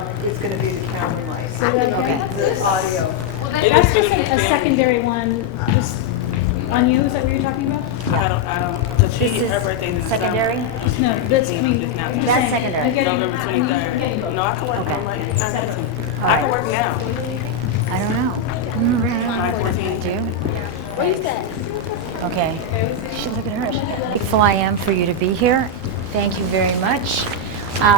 how it's going to be the camera light. So that- okay. The audio. Well, That's just a secondary one, just on you, is that what you're talking about? I don't, because her birthday is Secondary? No, that's, I mean, I'm just That's saying, secondary. I'm getting- November I'm 23rd. getting- No, I can work on like, I right. can work now. I don't know. 9:14. Do you? Okay. Look at her. Grateful I am for you to be here. Thank you very much.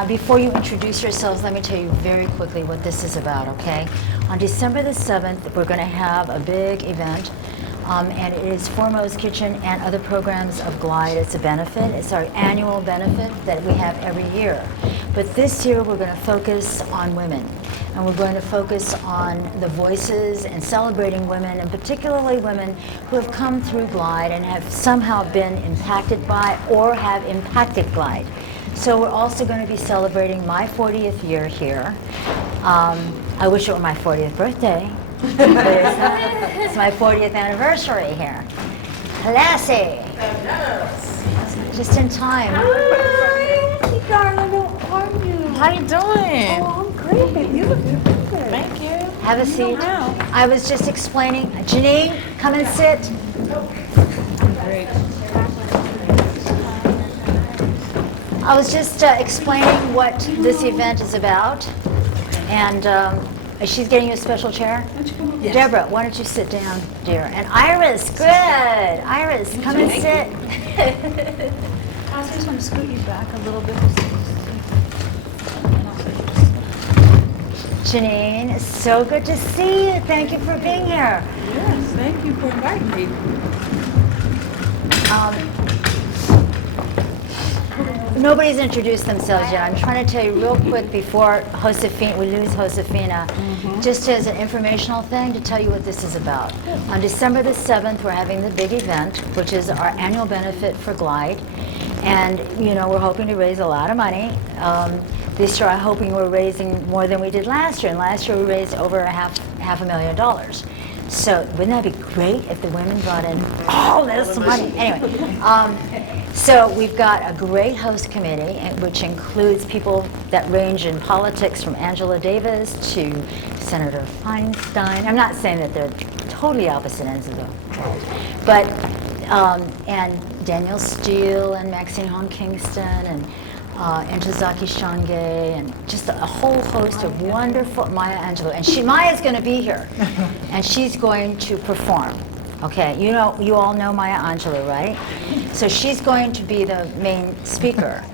Before you introduce yourselves, let me tell you very quickly what this is about, okay? On December the 7th, we're going to have a big event, and it is Foremost Kitchen and other programs of Glide. It's a benefit. It's our annual benefit that we have every year. But this year, we're going to focus on women. And we're going to focus on the voices and celebrating women, and particularly women who have come through Glide and have somehow been impacted by or have impacted Glide. So we're also going to be celebrating my 40th year here. I wish it were my 40th birthday, but it's not. It's my 40th anniversary here. Classy. Just in time. Hi, darling. How are you? How you doing? Oh, I'm great, babe. You look terrific. Thank you. Have a seat. I was just explaining. Janine, come and sit. Great. I was just explaining what this event is about, and she's getting you a special chair. Yes. Deborah, why don't you sit down, dear? And Iris, good. Iris, come and sit. I just want to scoot you back a little bit. Janine, it's so good to see you. Thank you for being here. Yes, thank you for inviting me. Nobody's introduced themselves yet. I'm trying to tell you real quick before Josefina, we lose Josefina, just as an informational thing to tell you what this is about. On December the 7th, we're having the big event, which is our annual benefit for Glide. And, you know, we're hoping to raise a lot of money. This year, I'm hoping we're raising more than we did last year. And last year, we raised over half $500,000. So wouldn't that be great if the women brought in all this money? Anyway, so we've got a great host committee, which includes people that range in politics from Angela Davis to Senator Feinstein. I'm not saying that they're totally opposite ends of the world, but and Danielle Steele and Maxine Hong Kingston and Intozaki Shange and just a whole host of wonderful Maya Angelou. And Maya's going to be here, and she's going to perform. Okay, you all know Maya Angelou, right? So she's going to be the main speaker.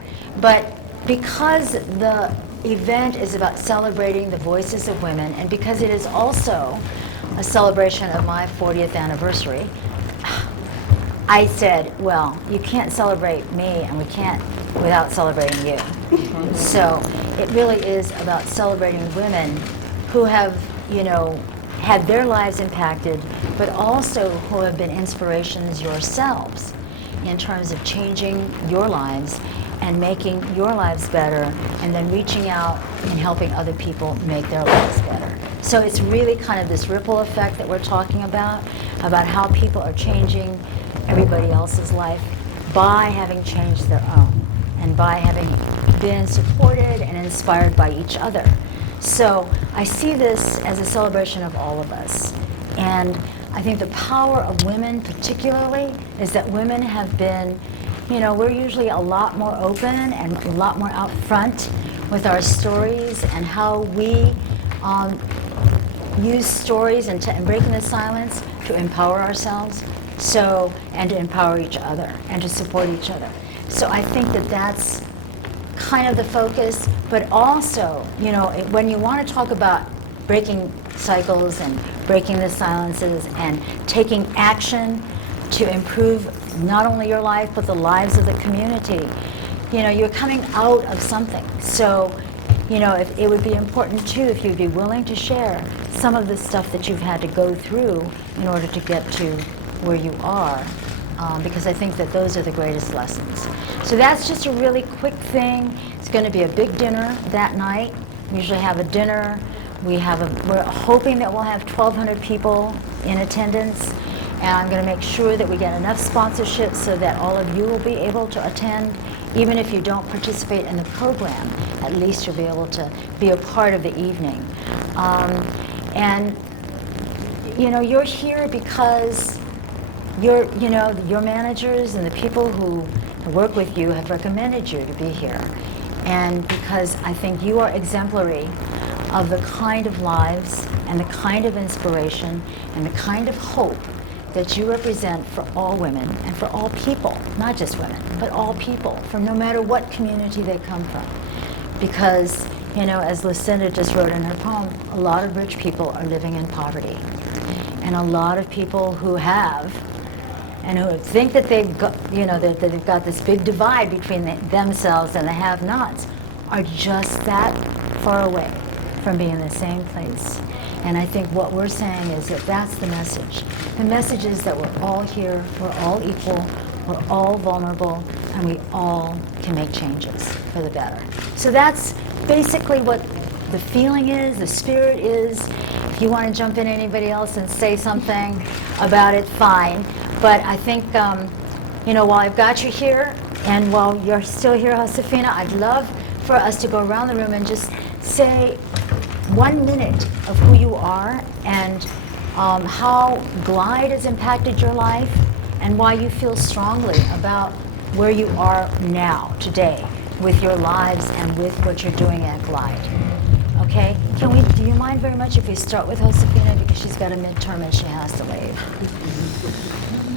But because the event is about celebrating the voices of women, and because it is also a celebration of my 40th anniversary, I said, well, you can't celebrate me, and we can't without celebrating you. So it really is about celebrating women who have, had their lives impacted, but also who have been inspirations yourselves in terms of changing your lives and making your lives better, and then reaching out and helping other people make their lives better. So it's really kind of this ripple effect that we're talking about how people are changing everybody else's life by having changed their own and by having been supported and inspired by each other. So I see this as a celebration of all of us. And I think the power of women particularly is that women have been, we're usually a lot more open and a lot more out front with our stories and how we use stories and breaking the silence to empower ourselves, and to empower each other and to support each other. So I think that that's kind of the focus, but also, when you want to talk about breaking cycles and breaking the silences and taking action to improve not only your life, but the lives of the community, you're coming out of something. So, if it would be important too if you'd be willing to share some of the stuff that you've had to go through in order to get to where you are, because I think that those are the greatest lessons. So that's just a really quick thing. It's going to be a big dinner that night. We usually have a dinner. We're hoping that we'll have 1,200 people in attendance, and I'm going to make sure that we get enough sponsorships so that all of you will be able to attend, even if you don't participate in the program. at least you'll be able to be a part of the evening. And you know, you're here because your managers and the people who work with you have recommended you to be here. And because I think you are exemplary of the kind of lives and the kind of inspiration and the kind of hope that you represent for all women and for all people, not just women, but all people, from no matter what community they come from. Because, you know, as Lucinda just wrote in her poem, a lot of rich people are living in poverty. And a lot of people who have, and who think that they've got, you know, that they've got this big divide between themselves and the have-nots, are just that far away from being in the same place. And I think what we're saying is that that's the message. The message is that we're all here, we're all equal, we're all vulnerable, and we all can make changes for the better. So that's basically what the feeling is, the spirit is. If you want to jump in, anybody else, and say something about it, fine. But I think, you know, while I've got you here, and while you're still here, Josefina, I'd love for us to go around the room and just say 1 minute of who you are and how Glide has impacted your life and why you feel strongly about where you are now, today, with your lives and with what you're doing at Glide. Okay? Do you mind very much if we start with Josefina, because she's got a midterm and she has to leave?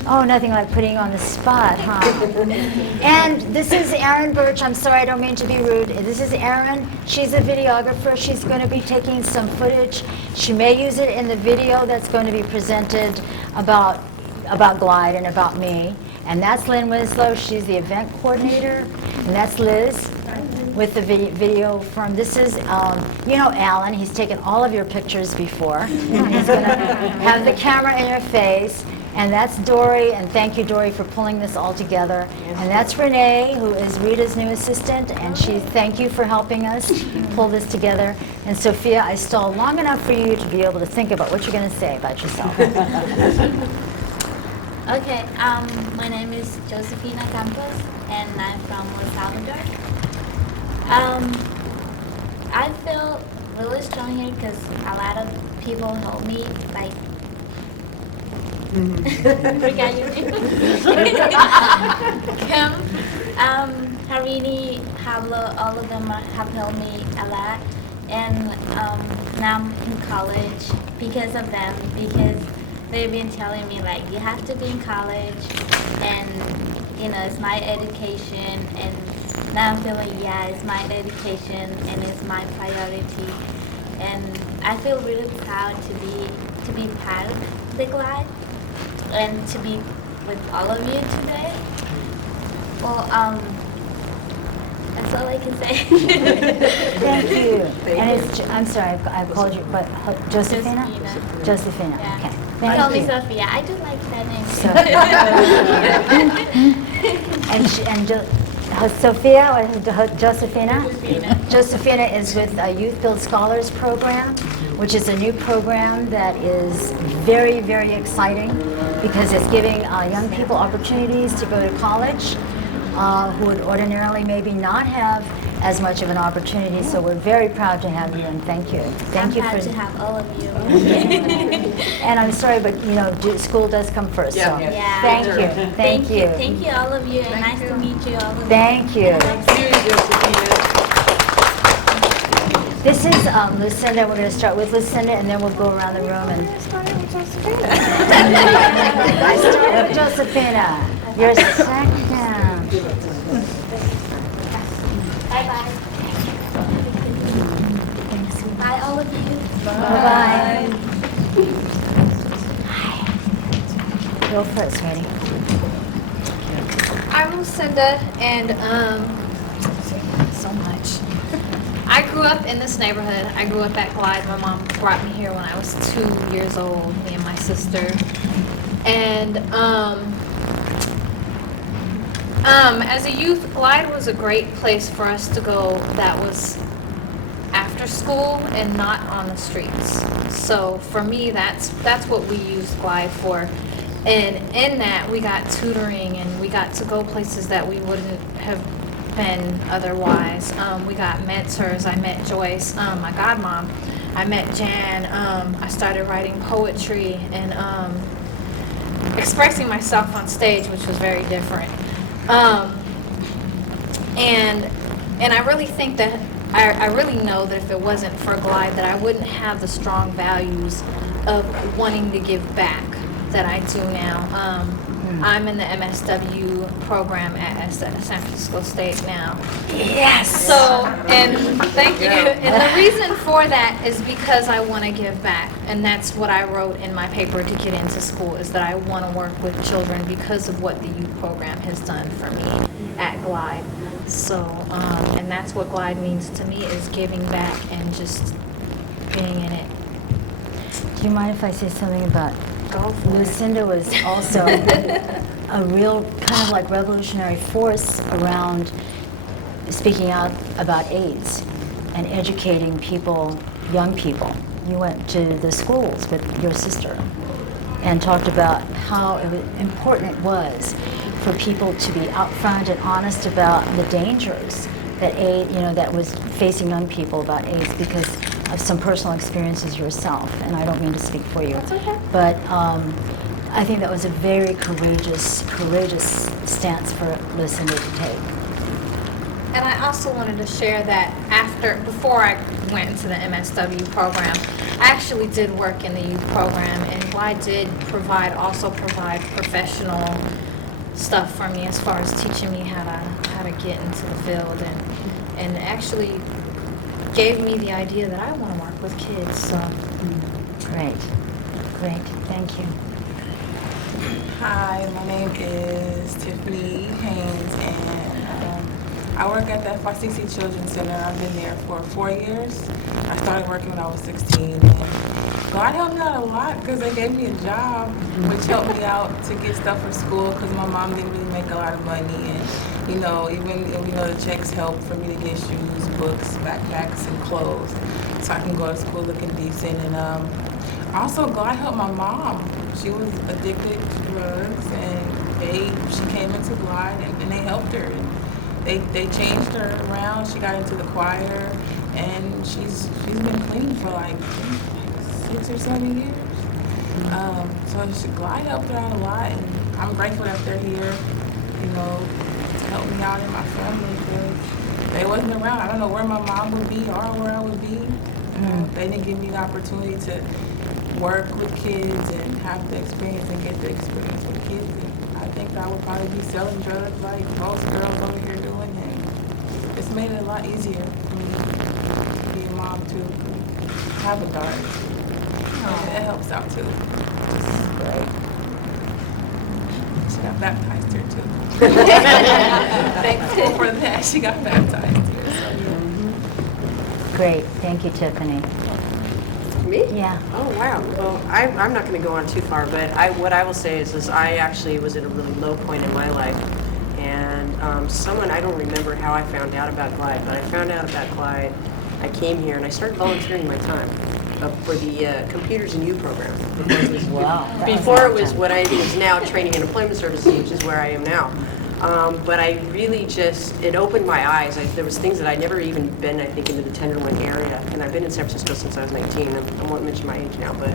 Oh, nothing like putting you on the spot, huh? And this is Erin Birch. I'm sorry, I don't mean to be rude. This is Erin. She's a videographer. She's going to be taking some footage. She may use it in the video that's going to be presented about Glide and about me. And that's Lynn Winslow. She's the event coordinator. And that's Liz with the video from, this is, you know, Alan. He's taken all of your pictures before. He's going to have the camera in your face. And that's Dory, and thank you, Dory, for pulling this all together. And that's Renee, who is Rita's new assistant, and thank you for helping us pull this together. And Sophia, I stalled long enough for you to be able to think about what you're going to say about yourself. Okay, my name is Josefina Campos, and I'm from El Salvador. I feel really strong here because a lot of people help me, like, forgot your name. Kim, Harini, Pablo, all of them have helped me a lot. And now I'm in college because of them, because they've been telling me, like, you have to be in college, and, you know, it's my education. And now I'm feeling, yeah, it's my education, and it's my priority. And I feel really proud to be part of the Glide, and to be with all of you today. Well, that's all I can say. Thank you. And it's, I'm sorry, I called you, but Josefina? Josephina, Yeah. okay. They call Thank me you. Sophia. I do like that name. Sophia or Josephina? Josephina. Josephina is with a Youth Build Scholars program, which is a new program that is very, very exciting because it's giving young people opportunities to go to college who would ordinarily maybe not have as much of an opportunity. So we're very proud to have you, and thank you. I'm proud to have all of you. And I'm sorry, but you know, school does come first. So Yeah. thank you. Thank you. Thank you, all of you, and nice to meet you, all of you. Thank you. This is Lucinda. We're going to start with Lucinda, and then we'll go around the room. And I started with Josephina. You're second. Bye-bye. Bye, all of you. Bye-bye. Go first, sweetie. I'm Lucinda, and so much. I grew up in this neighborhood. I grew up at Glide. My mom brought me here when I was 2 years old, me and my sister. And as a youth, Glide was a great place for us to go that was after school and not on the streets. So for me, that's what we used Glide for. And in that, we got tutoring, and we got to go places that we wouldn't have been otherwise. We got mentors. I met Joyce, my godmom. I met Jan. I started writing poetry and expressing myself on stage, which was very different. And I really think that I really know that if it wasn't for Glide, that I wouldn't have the strong values of wanting to give back that I do now. I'm in the MSW program at San Francisco State now. Yes. So, and thank you. And the reason for that is because I want to give back. And that's what I wrote in my paper to get into school, is that I want to work with children because of what the youth program has done for me at Glide. So, and that's what Glide means to me, is giving back and just being in it. Do you mind if I say something about Go for it. Lucinda was also a real kind of like revolutionary force around speaking out about AIDS and educating people, young people. You went to the schools with your sister and talked about how important it was for people to be out front and honest about the dangers that AIDS, that was facing young people about AIDS, because of some personal experiences yourself, and I don't mean to speak for you. That's okay. But I think that was a very courageous stance for Lucinda to take. And I also wanted to share that before I went into the MSW program, I actually did work in the youth program, and Glide did provide professional stuff for me as far as teaching me how to get into the field, and actually gave me the idea that I want to work with kids. So Great, thank you. Hi, my name is Tiffany Haynes, and I work at the FICC Children's Center. I've been there for 4 years. I started working when I was 16, and God helped me out a lot because they gave me a job, which helped me out to get stuff for school because my mom didn't really make a lot of money, and even the checks helped for me to get shoes, books, backpacks, and clothes, so I can go to school looking decent. And also, God helped my mom. She was addicted to drugs, and she came into Glide, and they helped her. And they changed her around. She got into the choir, and she's been clean for like 6 or 7 years. So Glide helped her out a lot, and I'm grateful that they're here, to help me out in my family, because they wasn't around. I don't know where my mom would be or where I would be. They didn't give me the opportunity to work with kids and have the experience and get the experience with kids. And I think I would probably be selling drugs like most girls over here doing, and it's made it a lot easier for me to be a mom too, have a daughter. It helps out too. It's great. She got baptized here too. Thankful for that. She got baptized here. So, yeah. Great, thank you, Tiffany. Me? Yeah. Oh, wow. Well, I'm not going to go on too far, but what I will say is I actually was at a really low point in my life. And I don't remember how I found out about Glide, but I found out about Glide. I came here and I started volunteering my time for the Computers and You program. Wow. Before it was what I was now Training and Employment Services, which is where I am now. But I really it opened my eyes. There was things that I'd never even been, I think, into the Tenderloin area. And I've been in San Francisco since I was 19. I won't mention my age now, but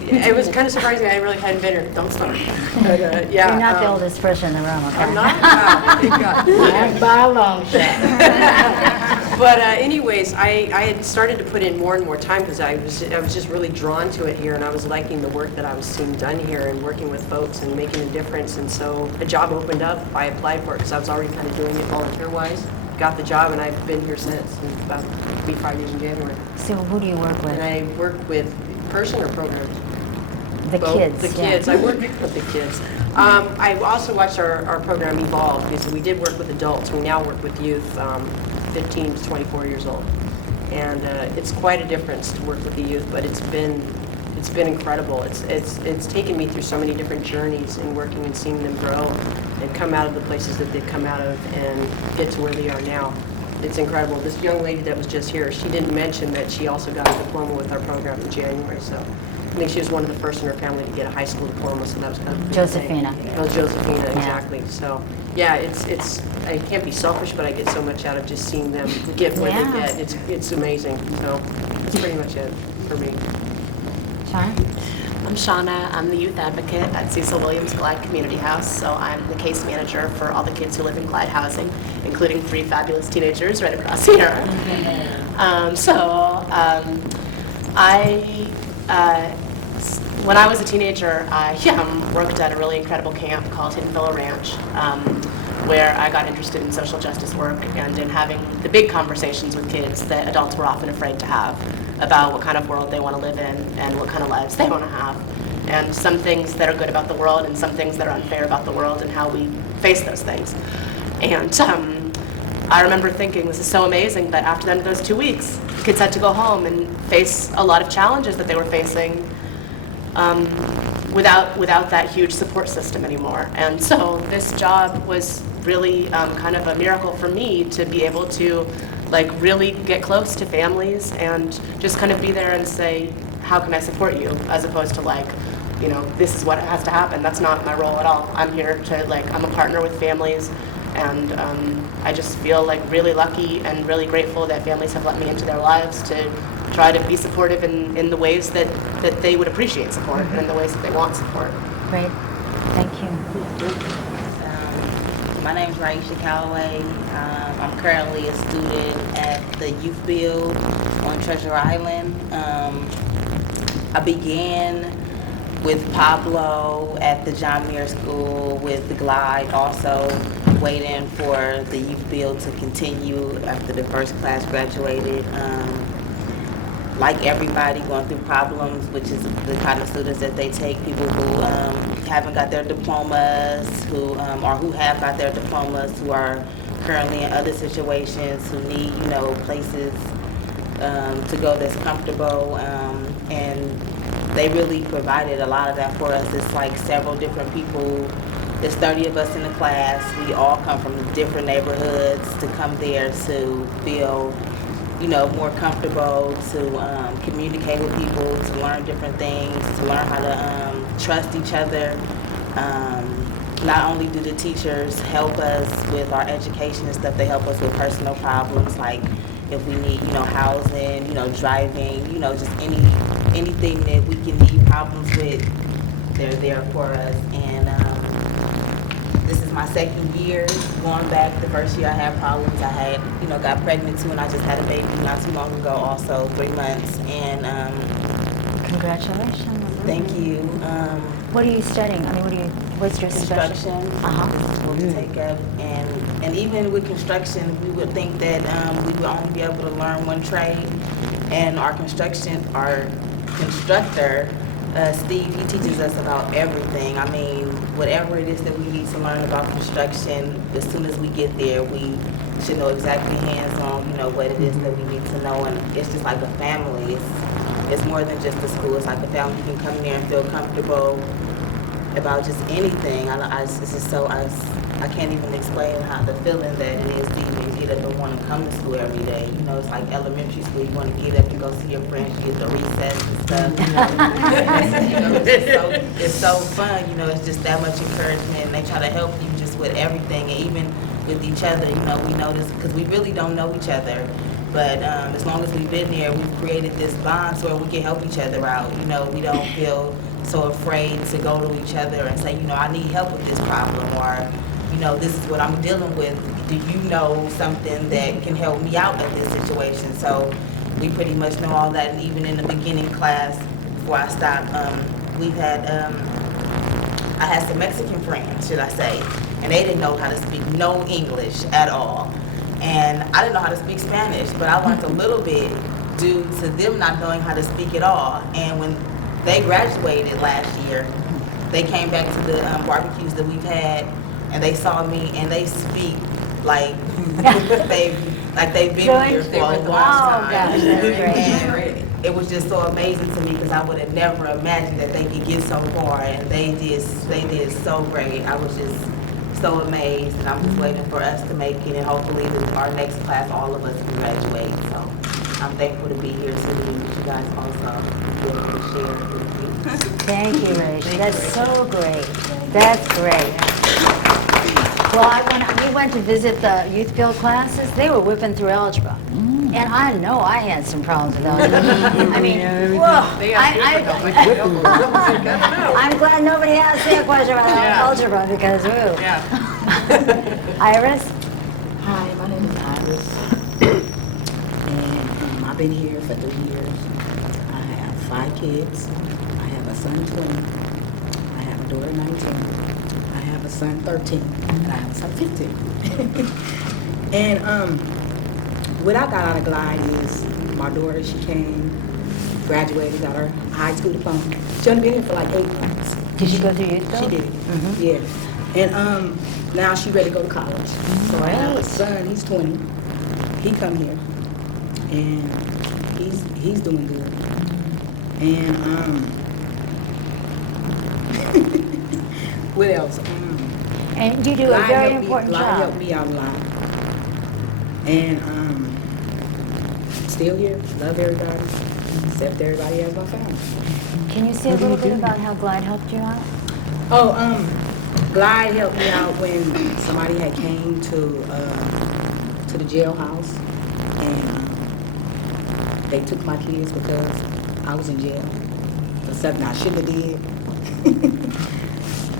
it was kind of surprising. I really hadn't been here. Don't start. But, yeah. You're not the oldest person in the room, okay? I'm not? Wow, thank God. By a long shot. But anyways, I had started to put in more and more time because I was just really drawn to it here, and I was liking the work that I was seeing done here and working with folks and making a difference. And so a job opened up. I applied for it because I was already kind of doing it volunteer-wise. Got the job, and I've been here since. It's about 5 years in January. So who do you work with? And I work with person or programs? The Both. kids. The yeah. kids. I work with the kids. I also watched our program evolve because we did work with adults. We now work with youth, 15 to 24 years old, and it's quite a difference to work with the youth. But it's been incredible. It's taken me through so many different journeys in working and seeing them grow and come out of the places that they've come out of and get to where they are now. It's incredible. This young lady that was just here, she didn't mention that she also got a diploma with our program in January. So I think she was one of the first in her family to get a high school diploma, so that was kind of a big Josephina. thing. Oh, Josephina, exactly. So, yeah, it's I can't be selfish, but I get so much out of just seeing them get what Yeah. they get. It's amazing. So that's pretty much it for me. Sean? I'm Shauna. I'm the youth advocate at Cecil Williams Glide Community House. So I'm the case manager for all the kids who live in Glide housing, including 3 fabulous teenagers right across here. When I was a teenager, I worked at a really incredible camp called Hidden Villa Ranch, where I got interested in social justice work and in having the big conversations with kids that adults were often afraid to have about what kind of world they want to live in and what kind of lives they want to have, and some things that are good about the world and some things that are unfair about the world and how we face those things. And I remember thinking, this is so amazing, but after the end of those 2 weeks, kids had to go home and face a lot of challenges that they were facing without that huge support system anymore. And so this job was really kind of a miracle for me to be able to really get close to families and just kind of be there and say, how can I support you? As opposed to this is what has to happen. That's not my role at all. I'm here to I'm a partner with families, and I just feel really lucky and really grateful that families have let me into their lives to try to be supportive in the ways that they would appreciate support and in the ways that they want support. Great. Thank you. My name is Raisha Calloway. I'm currently a student at the Youth Build on Treasure Island. I began with Pablo at the John Muir School with the Glide, also waiting for the Youth Build to continue after the first class graduated. Like everybody, going through problems, which is the kind of students that they take, people who haven't got their diplomas, who have got their diplomas, who are currently in other situations, who need, places to go that's comfortable, and they really provided a lot of that for us. It's several different people. There's 30 of us in the class. We all come from different neighborhoods to come there to feel more comfortable, to communicate with people, to learn different things, to learn how to trust each other. Not only do the teachers help us with our education and stuff, they help us with personal problems, like if we need, housing, driving, just anything that we can need problems with, they're there for us. And this is my second year going back. The first year I had problems. I had, got pregnant too, and I just had a baby not too long ago, also 3 months. And Congratulations. thank you. What are you studying? What's your Construction. This is what we take up. And even with construction, we would think that we would only be able to learn one trade. And our constructor, Steve, he teaches us about everything. Whatever it is that we need to learn about construction, as soon as we get there, we should know exactly hands-on, what it is that we need to know. And it's just like a family. It's more than just a school. It's like a family. You can come there and feel comfortable about just anything. I can't even explain how the feeling that it is to even get up and want to come to school every day. It's like elementary school. You want to get up and go see your friends, you get the recess and stuff. It's so fun. It's just that much encouragement. And they try to help you just with everything, and even with each other. We know this because we really don't know each other. But as long as we've been there, we've created this bond so we can help each other out. We don't feel so afraid to go to each other and say, I need help with this problem, or this is what I'm dealing with. Do you know something that can help me out in this situation? So we pretty much know all that. And even in the beginning class, before I stopped, I had some Mexican friends, should I say, and they didn't know how to speak no English at all. And I didn't know how to speak Spanish, but I learned a little bit due to them not knowing how to speak at all. And when they graduated last year, they came back to the barbecues that we've had, and they saw me, and they speak like they've been here for a long time. Oh, gosh, that's great. And it was just so amazing to me because I would have never imagined that they could get so far, and they did so great. I was just so amazed, and I'm just waiting for us to make it, and hopefully our next class, all of us can graduate. So I'm thankful to be here to meet with you guys also, be able to share with you. Thank you, Rachel. That's so great. That's great. Well, we went to visit the youth build classes. They were whipping through algebra. And I know I had some problems with algebra. I mean, whoa. I'm glad nobody asked me a question about algebra because, ooh. Iris? Hi, my name is Iris, and I've been here for 3 years. I have 5 kids. I have a son 20. I have a daughter 19. I have a son 13, and I have a son 15. And what I got out of Glide is my daughter. She came, graduated, got her high school diploma. She only been here for like 8 months. Did she go through youth build? She did. Yeah. And now she's ready to go to college. So I have a son, he's 20. He come here and he's doing good. And what else? And you do a very important Glide job. helped me out a lot. And still here, love everybody, except everybody as my family. Can you say a little bit about how Glide helped you out? Oh, Glide helped me out when somebody had came to the jailhouse, and they took my kids because I was in jail for something I shouldn't have did.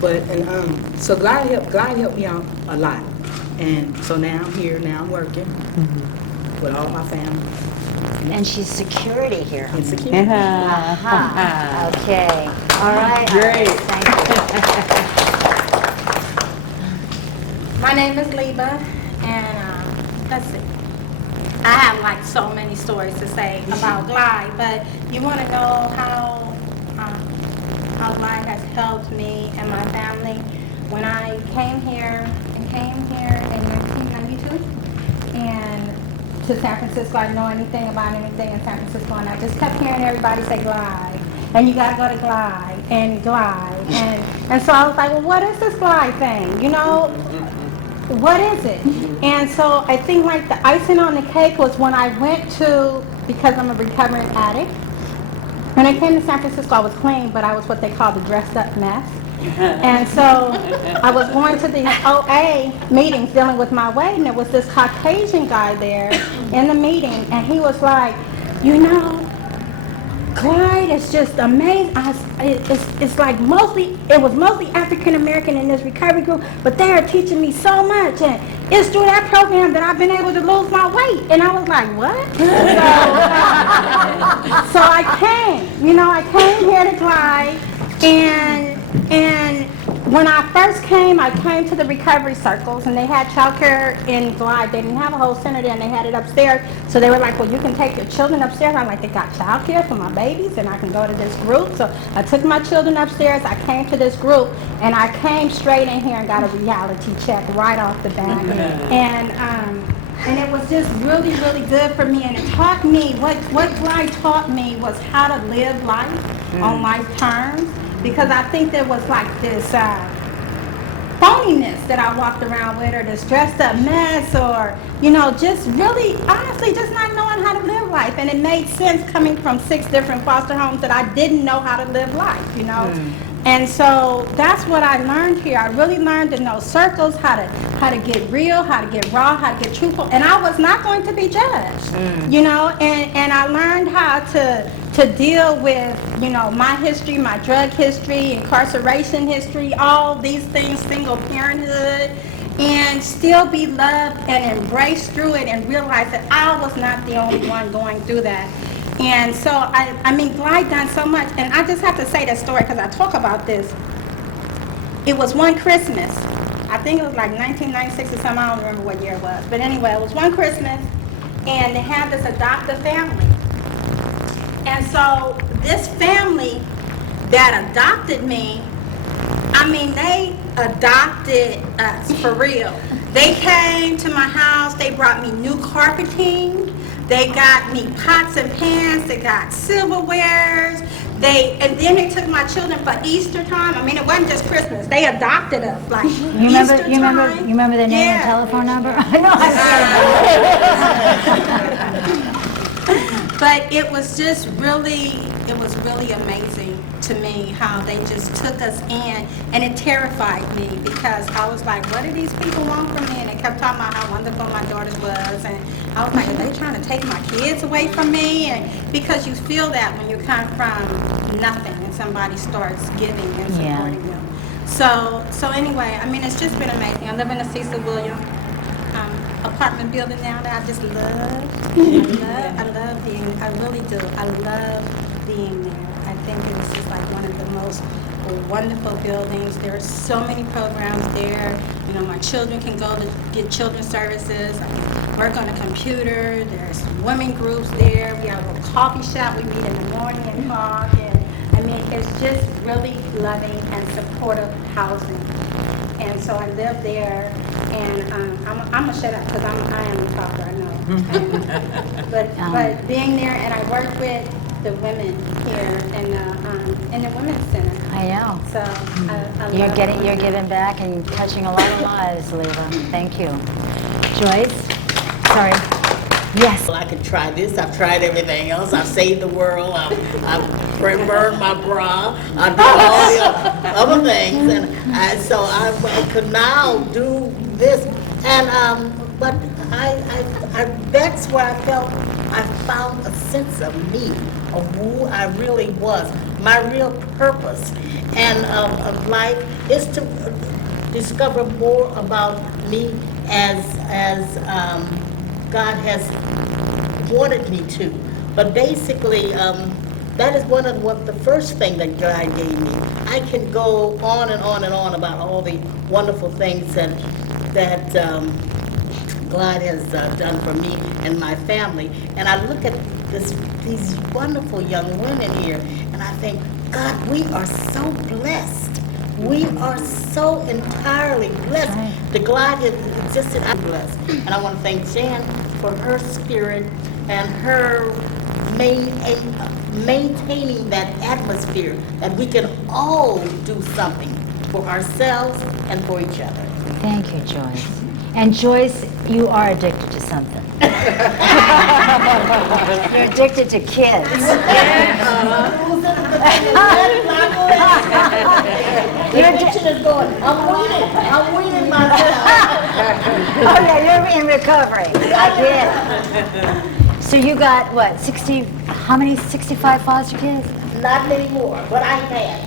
But so Glide helped me out a lot, and so now I'm here. Now I'm working with all my family. And she's security here. And security. Aha. Okay. All right. Great. Thank you. My name is Liba, and let's see. I have like so many stories to say about Glide, but you want to know how Glide has helped me and my family. When I came here in 1992, and to San Francisco, I didn't know anything about anything in San Francisco, and I just kept hearing everybody say Glide, and you gotta go to Glide, and so I was like, well, what is this Glide thing? You know, what is it? And so I think like the icing on the cake was when I went to, because I'm a recovering addict, when I came to San Francisco, I was clean, but I was what they call the dressed up mess. And so I was going to the OA meetings dealing with my weight, and there was this Caucasian guy there in the meeting, and he was like, you know, Glide is just amazing. It's like it was mostly African American in this recovery group, but they are teaching me so much, and it's through that program that I've been able to lose my weight. And I was like, what? So I came here to Glide, and when I first came, I came to the recovery circles, and they had childcare in Glide. They didn't have a whole center there, and they had it upstairs. So they were like, well, you can take your children upstairs. I'm like, they got childcare for my babies, and I can go to this group. So I took my children upstairs. I came to this group, and I came straight in here and got a reality check right off the bat. And it was just really, really good for me. And it taught me, what Glide taught me was how to live life on life terms. Because I think there was like this phoniness that I walked around with, or this dressed up mess, or, you know, just really, honestly, just not knowing how to live life. And it made sense coming from 6 different foster homes that I didn't know how to live life, you know. And so that's what I learned here. I really learned in those circles how to get real, how to get raw, how to get truthful. And I was not going to be judged, you know, and I learned how to deal with, you know, my history, my drug history, incarceration history, all these things, single parenthood, and still be loved and embraced through it, and realize that I was not the only one going through that. And so, I mean, Glide done so much, and I just have to say that story because I talk about this. It was one Christmas, I think it was like 1996 or something, I don't remember what year it was, but anyway, it was one Christmas, and they had this adoptive family. And so this family that adopted me, I mean, they adopted us for real. They came to my house, they brought me new carpeting, they got me pots and pans, they got silverwares, and then they took my children for Easter time. I mean, it wasn't just Christmas, they adopted us, like You remember the name and telephone number? I know. But it was really amazing to me how they just took us in, and it terrified me because I was like, what do these people want from me? And they kept talking about how wonderful my daughter was, and I was like, are they trying to take my kids away from me? And because you feel that when you come from nothing and somebody starts giving and supporting you. So anyway, I mean, it's just been amazing. I live in a Cecil Williams apartment building now that I just love. I love being, I really do. I love being there. I think it is just like one of the most wonderful buildings. There are so many programs there. You know, my children can go to get children's services. I can work on a computer. There's women groups there. We have a little coffee shop. We meet in the morning and talk. And I mean, it's just really loving and supportive housing. And so I live there, and I'm gonna shut up because I am a talker, I know. But being there, and I work with the women here in the women's center. I know. So I You're love you're giving back and touching a lot of lives, Leva. Thank you. Joyce? Sorry. Yes. Well, I can try this. I've tried everything else. I've saved the world. I've burned my bra. I've done all the other things, and so I could now do this. And but that's where I felt I found a sense of me, of who I really was, my real purpose, and of life is to discover more about me as God has wanted me to. But basically, that is one of the first thing that God gave me. I can go on and on and on about all the wonderful things that God has done for me and my family. And I look at these wonderful young women here, and I think, God, we are so blessed. We are so entirely blessed. The God has existed. I'm blessed. And I want to thank Jan for her spirit and her maintaining that atmosphere that we can all do something for ourselves and for each other. Thank you, Joyce. And Joyce, you are addicted to something. You're addicted to kids. Your addiction is going. I'm weaning myself. Oh yeah, you're in recovery. I get it. So you got what? 60? How many? 65 foster kids? Not anymore, but I had.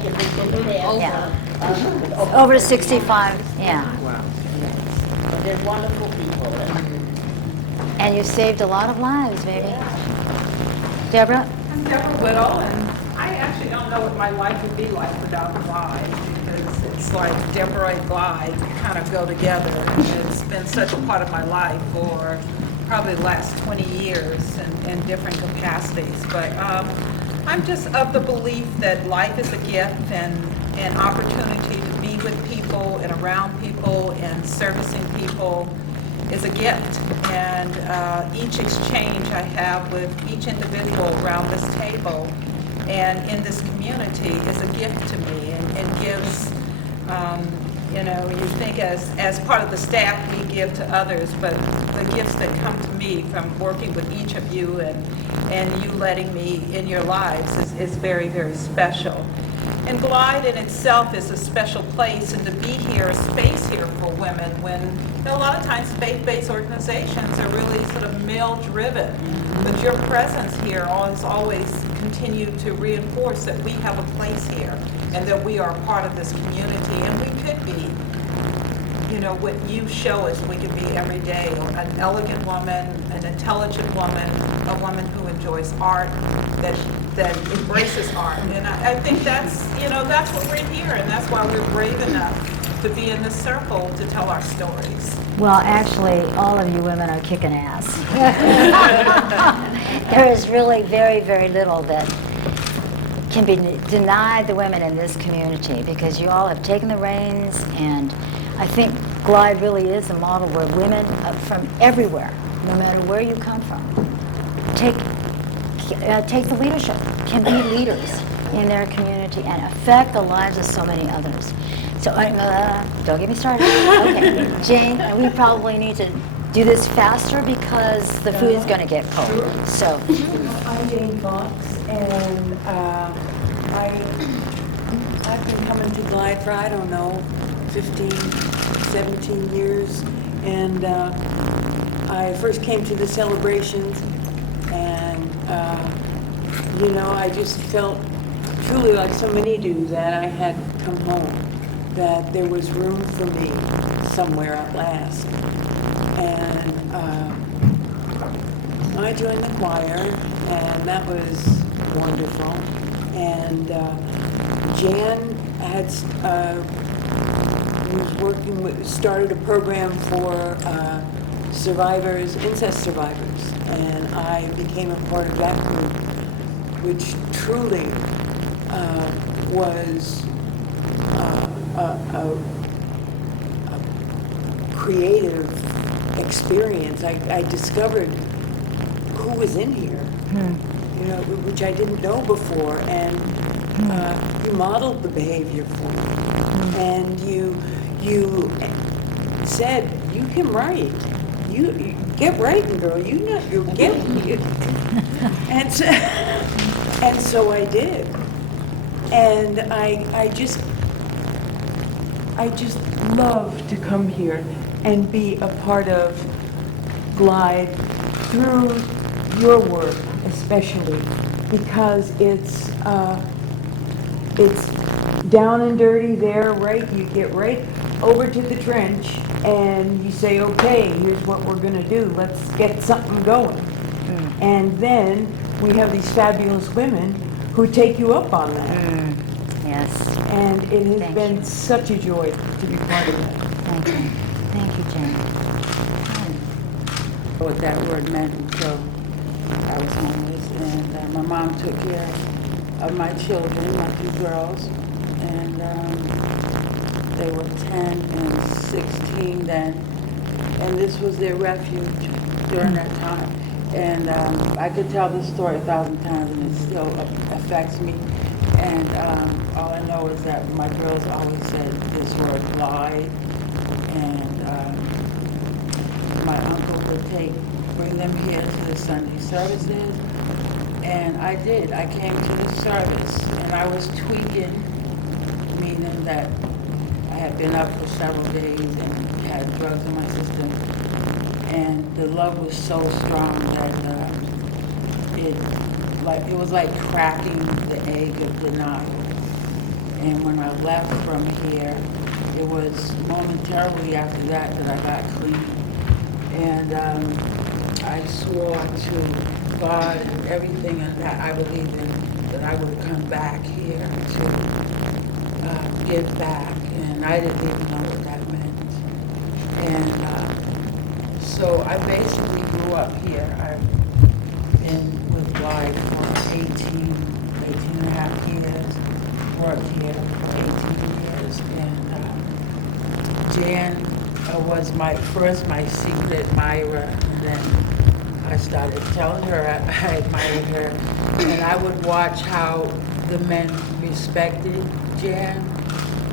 Over 65. Yeah. But they're wonderful people. And you saved a lot of lives, baby. Deborah? I'm Deborah Whittle, and I actually don't know what my life would be like without Glide, because it's like Deborah and Glide kind of go together. It's been such a part of my life for probably the last 20 years in different capacities. But I'm just of the belief that life is a gift and an opportunity to be with people and around people and servicing people is a gift. And each exchange I have with each individual around this table and in this community is a gift to me, and gives, you think as part of the staff we give to others, but the gifts that come to me from working with each of you and you letting me in your lives is very, very special. And Glide in itself is a special place, and to be here, a space here for women when, a lot of times faith-based organizations are really sort of male-driven. But your presence here has always continued to reinforce that we have a place here and that we are a part of this community, and we could be, what you show us we can be every day, an elegant woman, an intelligent woman, a woman who enjoys art, that embraces art. And I think that's what we're here, and that's why we're brave enough to be in this circle to tell our stories. Well, actually, all of you women are kicking ass. There is really very, very little that can be denied the women in this community, because you all have taken the reins, and I think Glide really is a model where women from everywhere, no matter where you come from, take the leadership, can be leaders in their community and affect the lives of so many others. So don't get me started. Okay, Jane, we probably need to do this faster because the food is going to get cold. Sure. So, I'm Jane Fox, and I've been coming to Glide for, I don't know, 15, 17 years. And I first came to the celebrations, and, I just felt truly like so many do that I had come home, that there was room for me somewhere at last. And I joined the choir, and that was wonderful. And Jan started a program for survivors, incest survivors, and I became a part of that group, which truly was a creative experience. I discovered who was in here, which I didn't know before, and you modeled the behavior for me, and you said, "You can write. You get writing, girl. You're getting it." And so I did, and I just love to come here and be a part of Glide through your work, especially because it's down and dirty there, right? You get right over to the trench and you say, okay, here's what we're gonna do. Let's get something going. And then we have these fabulous women who take you up on that. yes. And it has Thank been you. such a joy to be part of that. Thank you. Thank you, Jane. What that word meant until I was homeless, and my mom took care of my children, my two girls, and they were 10 and 16 then, and this was their refuge during that time. And I could tell this story 1,000 times, and it still affects me. And all I know is that my girls always said this word "lie," and my uncle would bring them here to the Sunday services, and I did. I came to the service, and I was tweaking, meaning that I had been up for several days and had drugs in my system, and the love was so strong that it was like cracking the egg of denial. And when I left from here, it was momentarily after that I got clean. And I swore to God and everything that I believed in that I would come back here to give back. And I didn't even know what that meant. And so I basically grew up here. I've been with Glide for 18 and a half years, worked here for 18 years, and Jan was my secret admirer, and then I started telling her I admired her, and I would watch how the men respected Jan,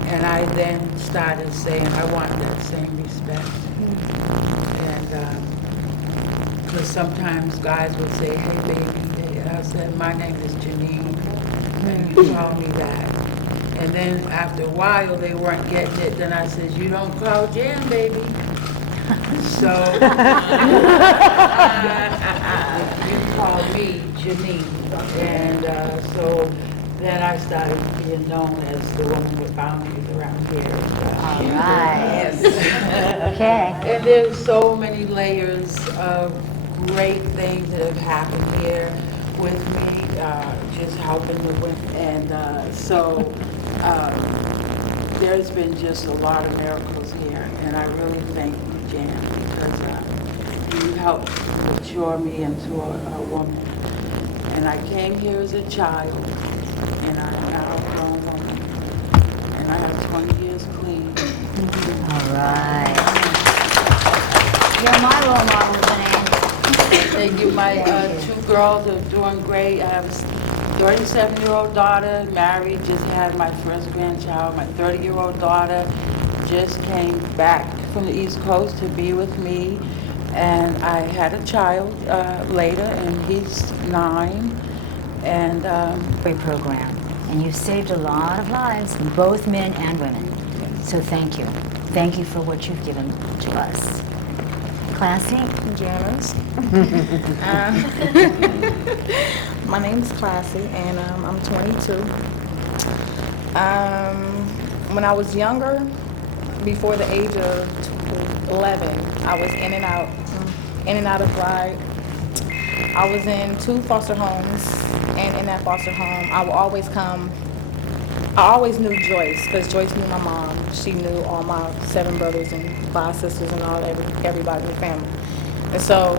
and I then started saying I want that same respect. And because sometimes guys would say, "Hey baby," and I said, "My name is Janine," and you call me that. And then after a while they weren't getting it, then I said, "You don't call Jan baby." So you call me Janine. And so then I started being known as the woman with boundaries around here. All right. Yes. Okay. And there's so many layers of great things that have happened here with me, just helping the women. And so there's been just a lot of miracles here. And I really thank you, Jan, because you helped mature me into a woman. And I came here as a child, and I'm now a grown woman. And I have 20 years clean. All right. You're my role model, Janine. Thank you. My two girls are doing great. I have a 37-year-old daughter, married, just had my first grandchild. My 30-year-old daughter just came back from the East Coast to be with me. And I had a child later, and he's 9. And Great program. And you've saved a lot of lives, both men and women. So thank you. Thank you for what you've given to us. Classy? Janice. My name is Classy, and I'm 22. When I was younger, before the age of 11, I was in and out of Glide. I was in 2 foster homes, and in that foster home, I would always come. I always knew Joyce, because Joyce knew my mom. She knew all my 7 brothers and 5 sisters and everybody in the family. And so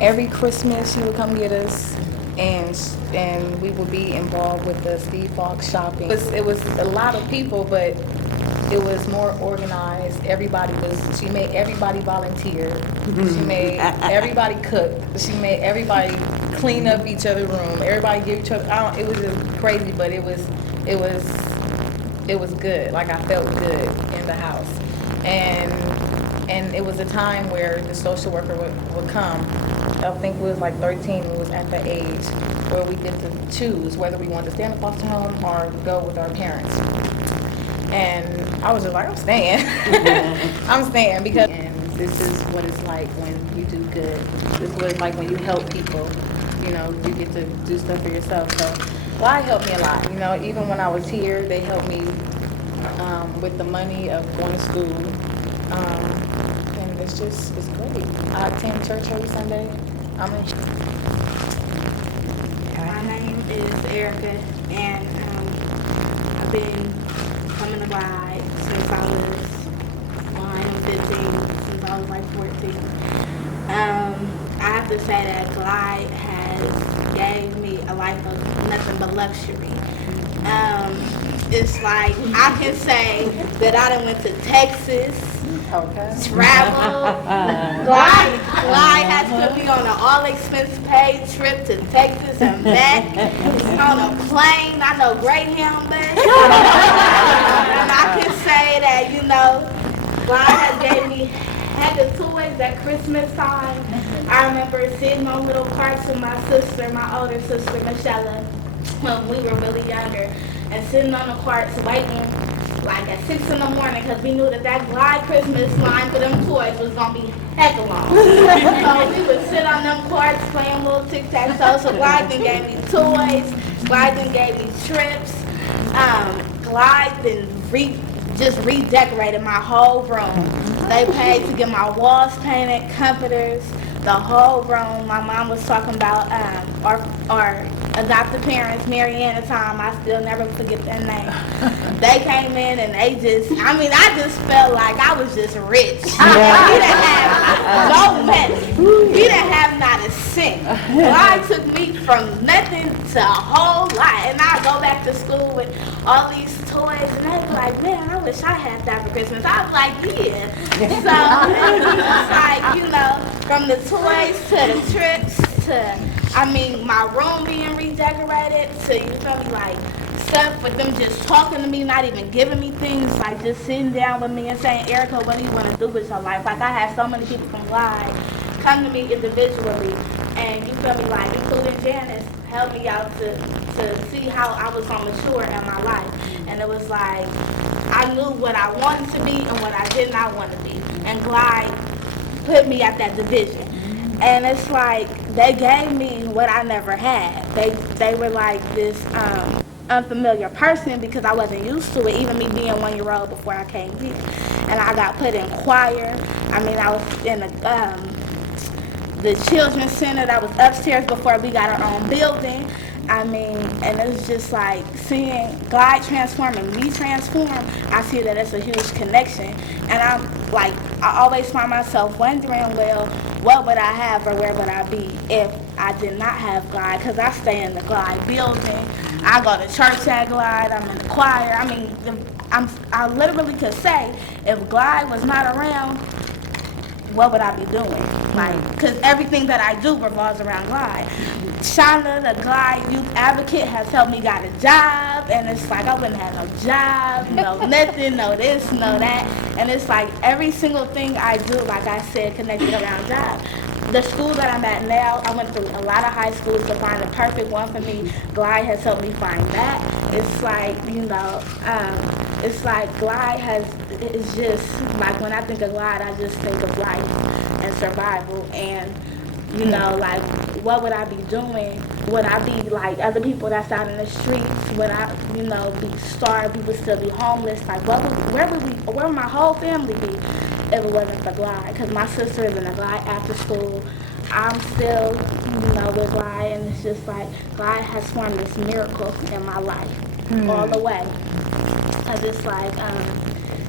every Christmas she would come get us, and we would be involved with the Steve Fox shopping. It was a lot of people, but it was more organized. She made everybody volunteer. She made everybody cook. She made everybody clean up each other's room. Everybody give each other, it was just crazy, but it was good. Like, I felt good in the house. And it was a time where the social worker would come. I think it was like 13. It was at the age where we get to choose whether we wanted to stay in the foster home or go with our parents. And I was just like, I'm staying. I'm staying because this is what it's like when you do good. This is what it's like when you help people. You know, you get to do stuff for yourself. So Glide helped me a lot. You know, even when I was here, they helped me with the money of going to school. And it's great. I attend church every Sunday. My name is Erica, and I've been coming to Glide since I was 15, since I was like 14. I have to say that Glide has gave me a life of nothing but luxury. It's like I can say that I done went to Texas, traveled. Glide has put me on an all-expense paid trip to Texas and back. On a plane, I know Greyhound bus. And I can say that, you know, Glide has gave me the toys at Christmas time. I remember sitting on little carts with my sister, my older sister, Michelle, when we were really younger, and sitting on the carts waiting like at 6 in the morning because we knew that Glide Christmas line for them toys was going to be heck long. So we would sit on them carts playing little tic-tac-toe. So Glide then gave me toys. Glide then gave me trips. Glide then just redecorated my whole room. They paid to get my walls painted, comforters, the whole room. My mom was talking about our adopted parents, Mary Ann at the time. I still never forget their name. They came in and I just felt like I was just rich. He didn't have no money. He didn't have not a cent. God took me from nothing to a whole lot. And I go back to school with all these toys, and they be like, man, I wish I had that for Christmas. I was like, yeah. So it's like, you know, from the toys to the trips to, my room being redecorated to, you feel me, like, stuff with them just talking to me, not even giving me things, like just sitting down with me and saying, Erica, what do you want to do with your life? Like, I had so many people from Glide come to me individually, and you feel me, like, including Janice, helped me out to see how I was going to mature in my life. And it was like, I knew what I wanted to be and what I did not want to be. And Glide put me at that division. And it's like, they gave me what I never had. They were like this unfamiliar person because I wasn't used to it, even me being 1 year old before I came here. And I got put in choir. I was in the children's center that was upstairs before we got our own building. And it was just like seeing God transform and me transform. I see that it's a huge connection. And I always find myself wondering, well, what would I have or where would I be if I did not have Glide? Because I stay in the Glide building. I go to church at Glide. I'm in the choir. I literally could say, if Glide was not around, what would I be doing? like, because everything that I do revolves around Glide. Shauna, the Glide Youth Advocate, has helped me got a job, and it's like I wouldn't have no job, no nothing, no this, no that, and it's like every single thing I do, like I said, connected around job. The school that I'm at now, I went through a lot of high schools to find the perfect one for me. Glide has helped me find that. It's like, it's like Glide it's just, like when I think of Glide, I just think of life and survival. And, like, what would I be doing? Would I be like other people that's out in the streets? Would I, be starved? People still be homeless? Like, where would my whole family be if it wasn't for Glide? Because my sister is in a Glide after school. I'm still, with Glide, and it's just like Glide has formed this miracle in my life all the way. Because it's like,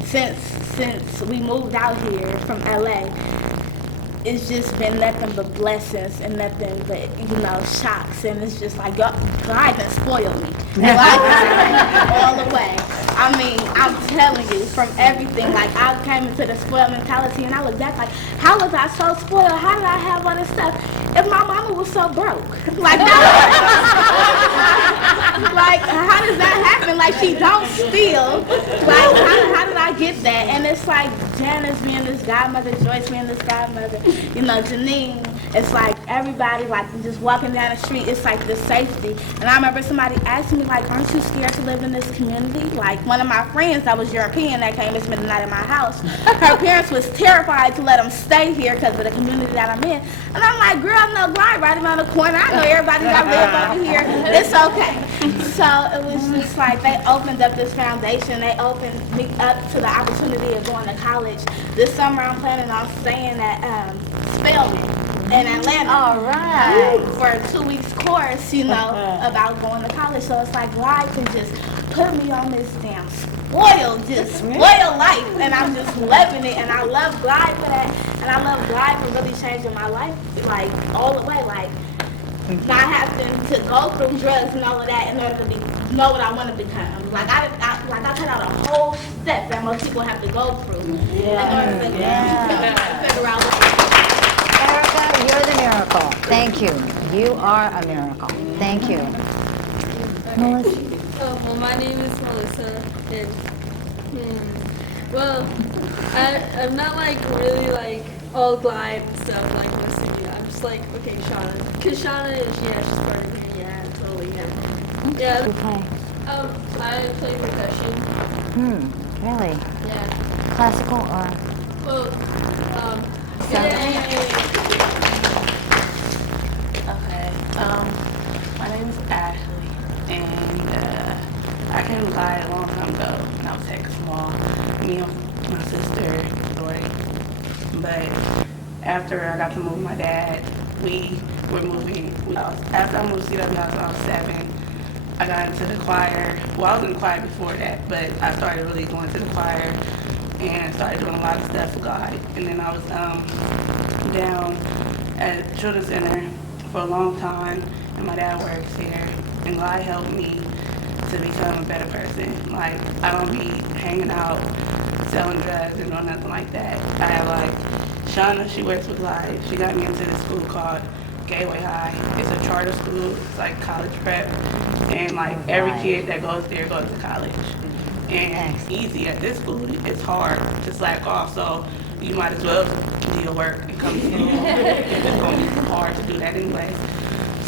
since we moved out here from LA, it's just been nothing but blessings and nothing but, shocks. And it's just like, God done spoiled me. All the way. I mean, I'm telling you, from everything. Like, I came into the spoiled mentality and I looked back like, how was I so spoiled? How did I have all this stuff if my mama was so broke? Like, like, how does that happen? Like, she don't steal. Like, how did I get that? And it's like Janice being this godmother, Joyce being this godmother, Janine. It's like everybody, like, just walking down the street, it's like the safety. And I remember somebody asked me, like, aren't you scared to live in this community? Like, one of my friends that was European that came to spend the night at my house, her parents was terrified to let them stay here because of the community that I'm in. And I'm like, girl, I know Glide right around the corner. I know everybody that live over here. It's okay. So it was just like they opened up this foundation. They opened me up to the opportunity of going to college. This summer I'm planning on staying at Spelman in Atlanta. All right. For a 2 weeks course, about going to college. So it's like Glide can just put me on this damn spoiled life, and I'm just loving it. And I love Glide for that. And I love Glide for really changing my life, like all the way, like not having to go through drugs and all of that in order to know what I want to become. Like I cut out a whole step that most people have to go through in order to figure out what. Erica, you're the miracle. Thank you. You are a miracle. Thank you. Melissa? Well, my name is Melissa, and I'm not like really like all Glide stuff like most of you. I'm just like, okay, Shauna, because Shauna, she started here, totally, yeah. Okay. I play percussion. Really? Yeah. Classical or? Well, Okay. My name is Ashley, and I came to Glide a long time ago when I was heck small. Me and my sister, Lori. But after I got to move with my dad, we were moving. After I moved to CW when I was 7, I got into the choir. Well, I was in the choir before that, but I started really going to the choir and started doing a lot of stuff for God. And then I was down at Children's Center for a long time, and my dad works here, and God helped me to become a better person. Like, I don't be hanging out, selling drugs, and doing nothing like that. I have like, Shauna, she works with Glide. She got me into this school called Gateway High. It's a charter school, it's like college prep, and like every kid that goes there goes to college. And it's easy at this school, it's hard to slack off, so you might as well do your work and come to school. It's going to be hard to do that anyway.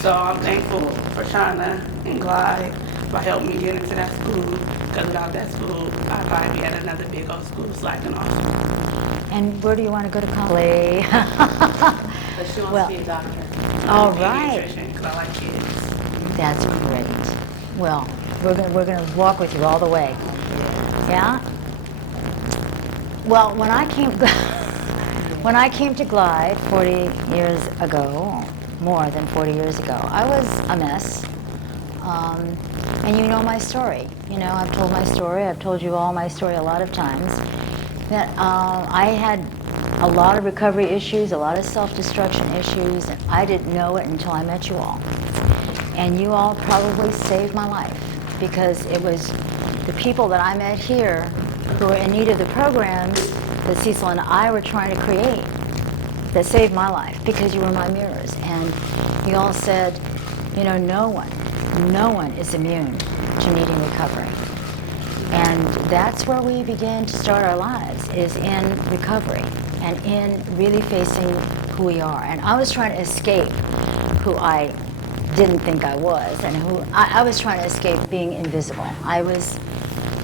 So I'm thankful for Shauna and Glide for helping me get into that school, because without that school, I'd probably be at another big old school slacking off. And where do you want to go to college? But she wants to be a doctor. All right. Because I like kids. That's great. Well, we're gonna walk with you all the way. Yeah. Well, when I came to Glide 40 years ago, more than 40 years ago, I was a mess. And you know my story. I've told my story. I've told you all my story a lot of times. That I had a lot of recovery issues, a lot of self-destruction issues, and I didn't know it until I met you all. And you all probably saved my life, because it was the people that I met here who were in need of the programs that Cecil and I were trying to create that saved my life, because you were my mirrors. And you all said, you know, no one is immune to needing recovery. And that's where we began to start our lives, is in recovery and in really facing who we are. And I was trying to escape who I didn't think I was, and who I was trying to escape being invisible. I was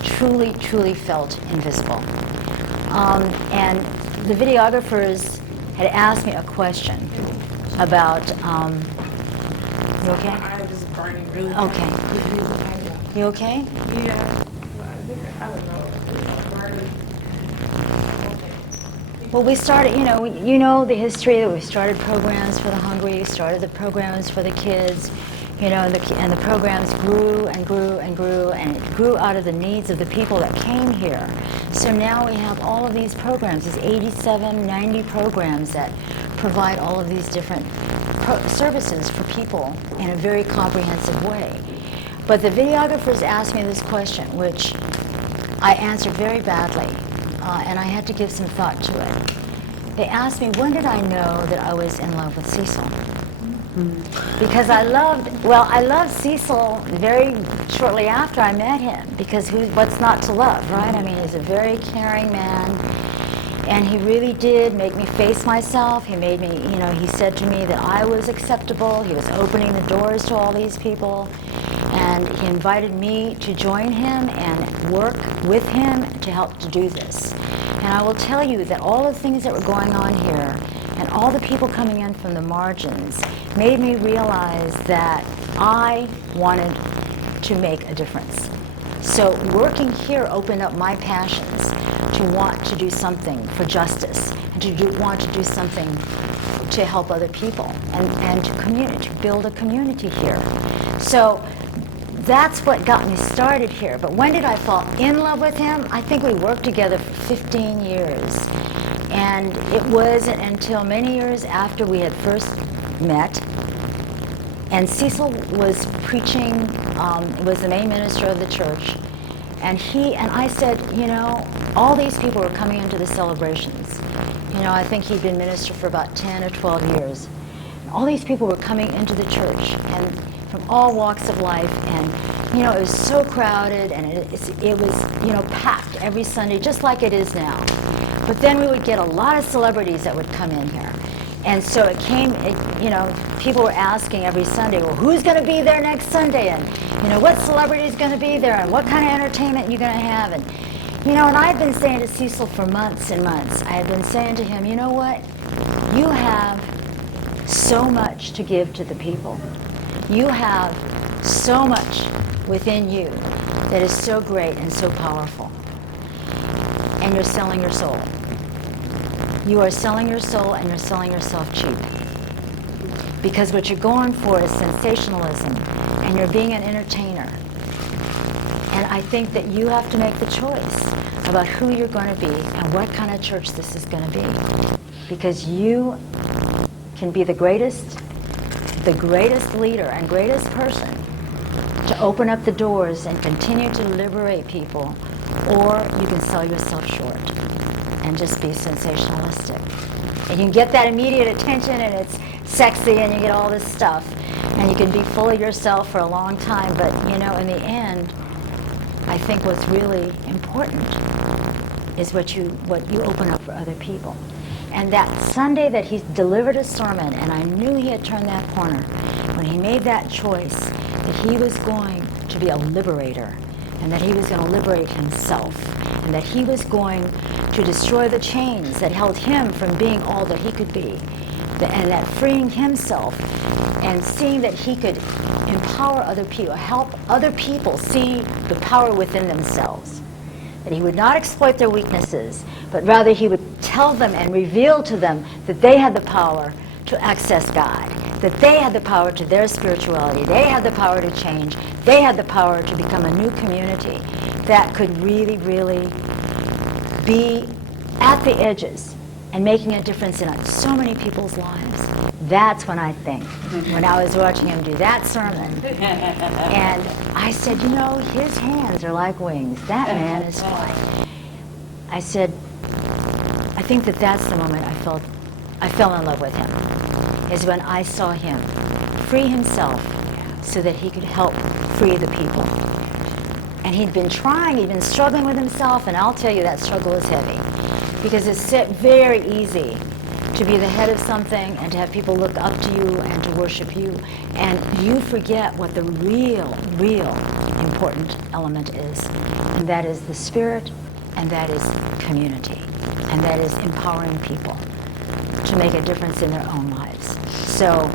truly, truly felt invisible. And the videographers had asked me a question about, you okay? I was burning really Okay. You okay? Yeah. I don't know. Burning. Well, we started, you know the history that we started programs for the hungry, started the programs for the kids, and the programs grew and grew and grew, and it grew out of the needs of the people that came here. So now we have all of these programs, these 87, 90 programs that provide all of these different services for people in a very comprehensive way. But the videographers asked me this question, which I answered very badly, and I had to give some thought to it. They asked me, when did I know that I was in love with Cecil? Because I loved Cecil very shortly after I met him, because what's not to love, right? I mean, he's a very caring man, and he really did make me face myself. He made me, he said to me that I was acceptable. He was opening the doors to all these people, and he invited me to join him and work with him to help to do this. And I will tell you that all the things that were going on here and all the people coming in from the margins made me realize that I wanted to make a difference. So working here opened up my passions to want to do something for justice and to want to do something to help other people and to build a community here. So that's what got me started here. But when did I fall in love with him? I think we worked together for 15 years. And it wasn't until many years after we had first met, and Cecil was preaching, was the main minister of the church, and I said, all these people were coming into the celebrations. I think he'd been minister for about 10 or 12 years. All these people were coming into the church, and from all walks of life, and it was so crowded, and it was packed every Sunday, just like it is now. But then we would get a lot of celebrities that would come in here, and so it came. People were asking every Sunday, well, who's going to be there next Sunday, and what celebrity is going to be there, and what kind of entertainment you're going to have, and and I've been saying to Cecil for months and months. I have been saying to him, you know what? You have so much to give to the people. You have so much within you that is so great and so powerful. And you're selling your soul. You are selling your soul, and you're selling yourself cheap. Because what you're going for is sensationalism, and you're being an entertainer. And I think that you have to make the choice about who you're going to be and what kind of church this is going to be. Because you can be the greatest leader and greatest person to open up the doors and continue to liberate people, or you can sell yourself short and just be sensationalistic. And you can get that immediate attention, and it's sexy, and you get all this stuff, and you can be full of yourself for a long time, but in the end, I think what's really important is what you open up for other people. And that Sunday that he delivered a sermon, and I knew he had turned that corner, when he made that choice that he was going to be a liberator, and that he was going to liberate himself, and that he was going to destroy the chains that held him from being all that he could be, and that freeing himself and seeing that he could empower other people, help other people see the power within themselves. That he would not exploit their weaknesses, but rather he would tell them and reveal to them that they had the power to access God, that they had the power to their spirituality, they had the power to change, they had the power to become a new community that could really, really be at the edges and making a difference in so many people's lives. That's when I think, when I was watching him do that sermon, and I said, his hands are like wings. That man is flying. I said, I think that's the moment I felt I fell in love with him is when I saw him free himself so that he could help free the people. And he'd been struggling with himself, and I'll tell you that struggle is heavy because it's very easy to be the head of something and to have people look up to you and to worship you, and you forget what the real important element is, and that is the spirit, and that is community, and that is empowering people to make a difference in their own lives. So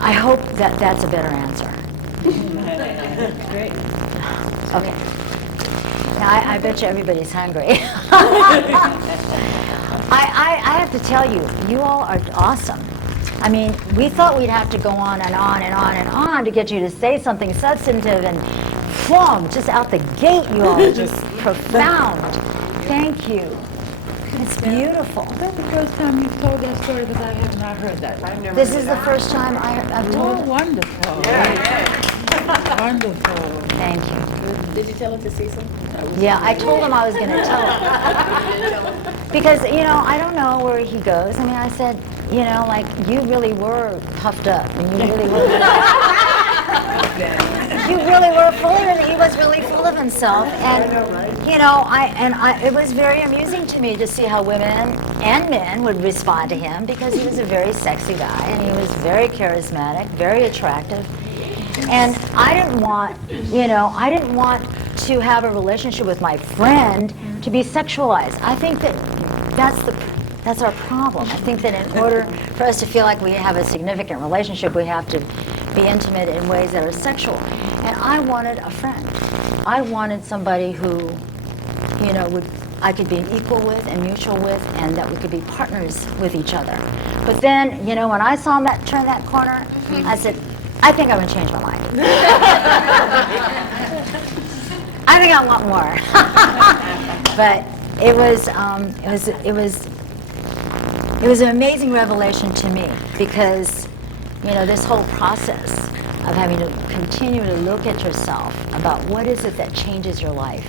I hope that that's a better answer. Great. Okay. Now, I bet you everybody's hungry. I have to tell you, you all are awesome. I mean, we thought we'd have to go on and on and on and on to get you to say something substantive, and boom, just out the gate, you all are just profound. Thank you. It's beautiful. Is that the first time you've told that story? Because I have not heard that. This is the first time I've told Oh, it. wonderful. Wonderful. Thank you. Did you tell it to Cecil? Yeah, I told him I was going to tell him. Because, I don't know where he goes. I mean, I said, like, you really were puffed up. And you really were. You really were he was really full of himself. And, it was very amusing to me to see how women and men would respond to him, because he was a very sexy guy and he was very charismatic, very attractive. And I didn't want to have a relationship with my friend to be sexualized. I think that's our problem. I think that in order for us to feel like we have a significant relationship, we have to be intimate in ways that are sexual. And I wanted a friend. I wanted somebody who, I could be an equal with and mutual with, and that we could be partners with each other. But then, when I saw him turn that corner, I said, I think I'm going to change my mind. I think I want more. But it was an amazing revelation to me, because this whole process of having to continue to look at yourself about what is it that changes your life.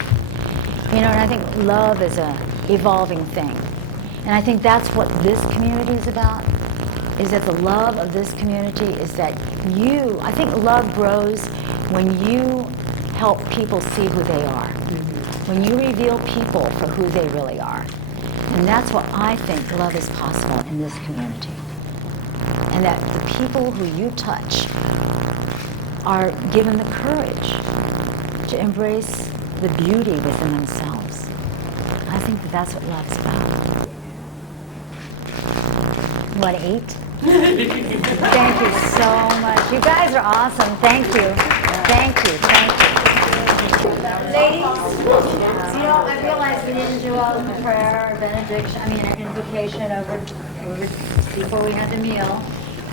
And I think love is a evolving thing. And I think that's what this community is about, is that the love of this community is that I think love grows when you help people see who they are, when you reveal people for who they really are. And that's what I think love is possible in this community. And that the people who you touch are given the courage to embrace the beauty within themselves. I think that's what love's about. You want to eat? Thank you so much. You guys are awesome. Thank you. Thank you. Thank you. Ladies, I realized we didn't do a prayer or benediction, an invocation over before we had the meal,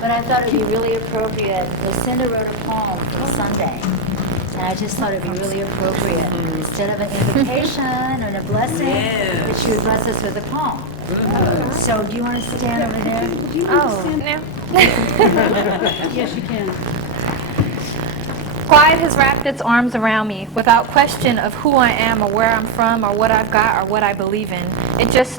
but I thought it'd be really appropriate. Lucinda wrote a poem for Sunday, and I just thought it'd be really appropriate, instead of an invocation and a blessing, that she would bless us with a poem. So do you want to stand over there? Do you want to stand now? Yes, you can. Quiet has wrapped its arms around me, without question of who I am or where I'm from or what I've got or what I believe in. It just